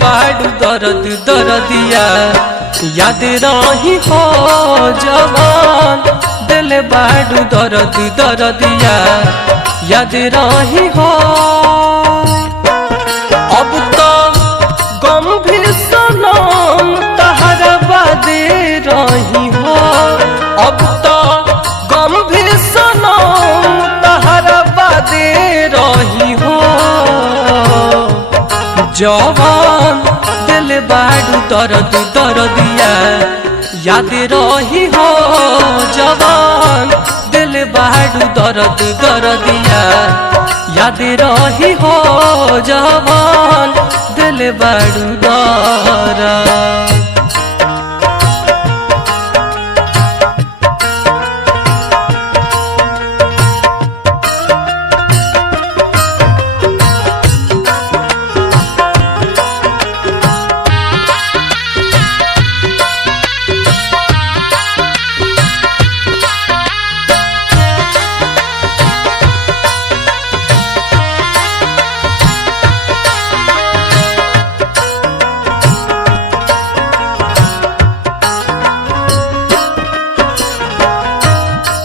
बाड़ू दर्द दर्दिया याद रही हो जवान दिल बाड़ू दर्द दर्दिया याद रही हो। अब तो गंभीर सनम तहरा बादे रही हो। अब तो गंभीर सनम तहरा बादे रही हो। जवान दिल बाड़ू दर्द दर्दिया याद रही हो। जवान दिल बाड़ू दर्द दर्दिया याद रही हो। जवान दिल बाड़ू दर्द।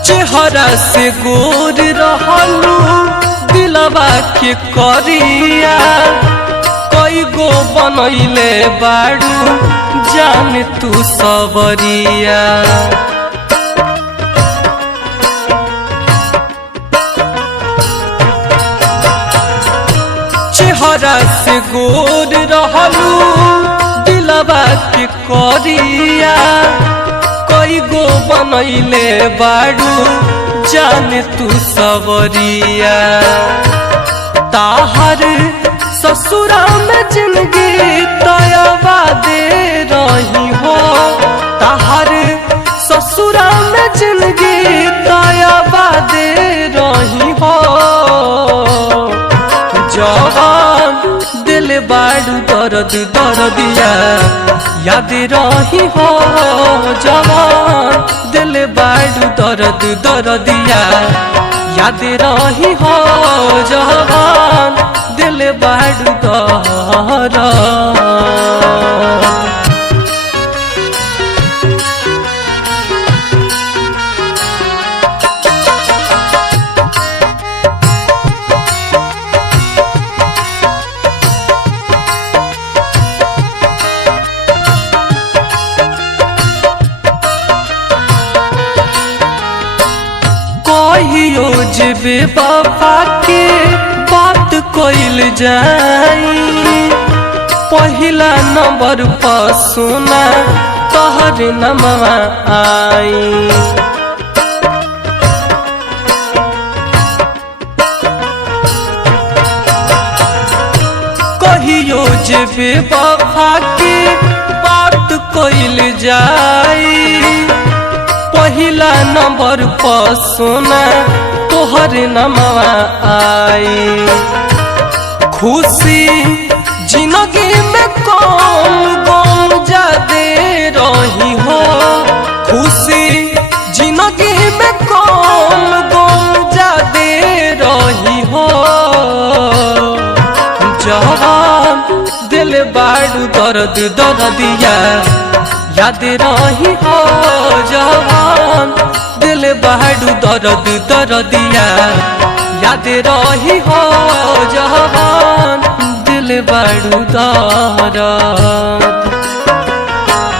चेहरा से गोर रहलू दिलवा के करिया कई गो बनैले बाड़ू जान तू सबरिया। चेहरा से गोर रहलू दिलवा के करिया कई गो बनैले बाड़ू जान तू सबरिया। ताहर ससुरा में जिंदगी तयबा दे रही हो। ताहर ससुरा में जिंदगी तयबा दे रही हो। जवान दिल बाड़ू दर्द दर्दिया याद रही हो। जवान दिल बाड़ू दर्द दर्दिया याद रही हो। जवान दिल बाड़ू दर्द। कहियो जेबे बाबा के बात कइल जाई पहिला नंबर पर सुना तोहर नमवा आई। कहियो जेबे बाबा के बात कइल जाई पहिला नंबर पर सुना तोहर नमवा आई। खुशी जिंदगी में कम गम जादे रही हो। खुशी जिंदगी में कम गम जादे रही हो। जवान दिल बाड़ू दर्द दर्दिया याद रही हो। जवान दिल बाड़ू दर्द दर्दिया याद रही हो। जवान दिल बाड़ू दर्द।